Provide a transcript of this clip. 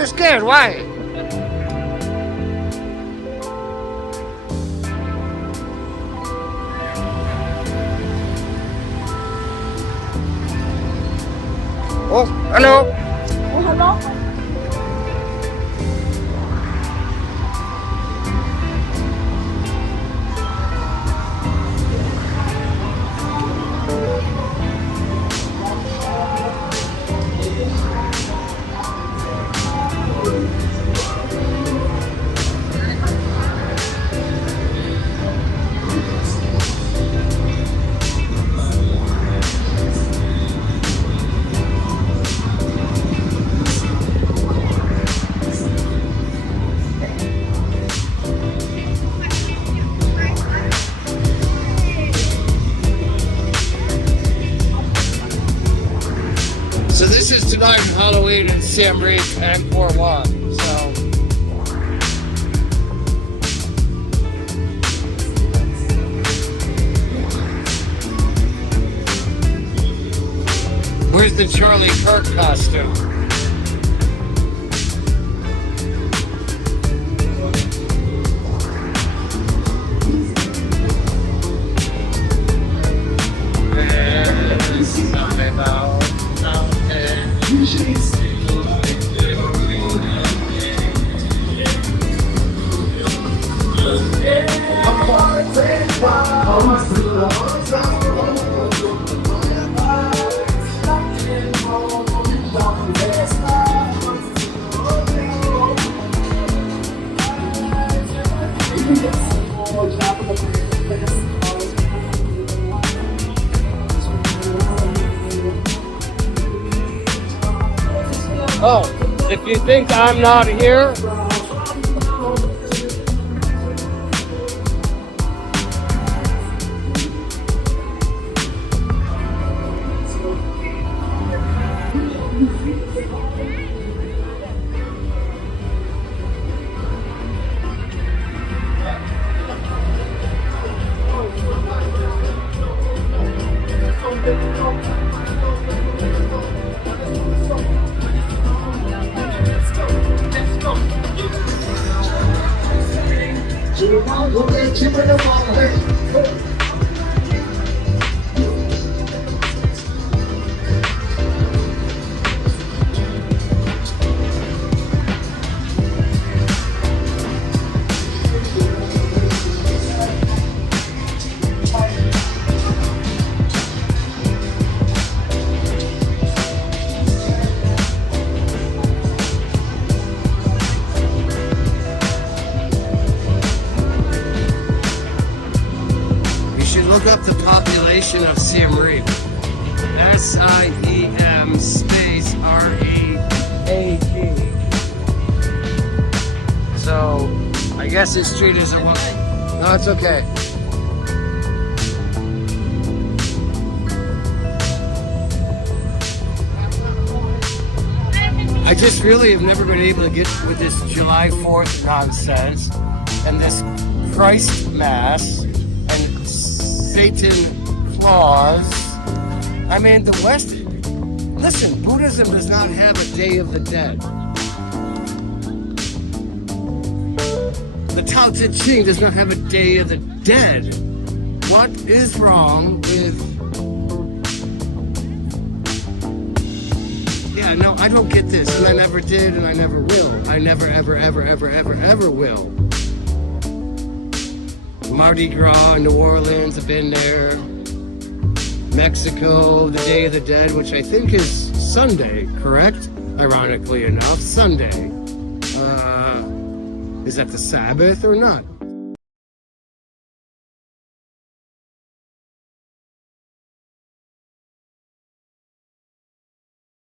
you're scared. Why? Oh, hello. Oh, hello. So this is tonight Halloween in Siem Reap and Angkor Wat. So where's the Charlie Kirk costume? Something about oh, if you think I'm not here, look up the population of Siem Reap. SIEM space REAP. So, I guess this street isn't one. No, it's okay. I just really have never been able to get with this July 4th nonsense and this Christ Mass and Satan Claus. I mean, the West, listen, Buddhism does not have a Day of the Dead. The Tao Te Ching does not have a Day of the Dead. What is wrong with... Yeah, no, I don't get this, and I never did, and I never will. I never, ever, ever, ever, ever, ever will. Mardi Gras in New Orleans, I've been there. Mexico, the Day of the Dead, which I think is Sunday, correct? Ironically enough, Sunday. Is that the Sabbath or not?